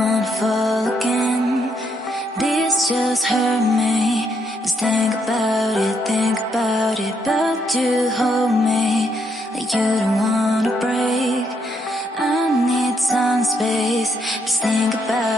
wanna fall again. This just hurt me. Just think about it, but you hold me like you don't wanna break. I need some space. Just think about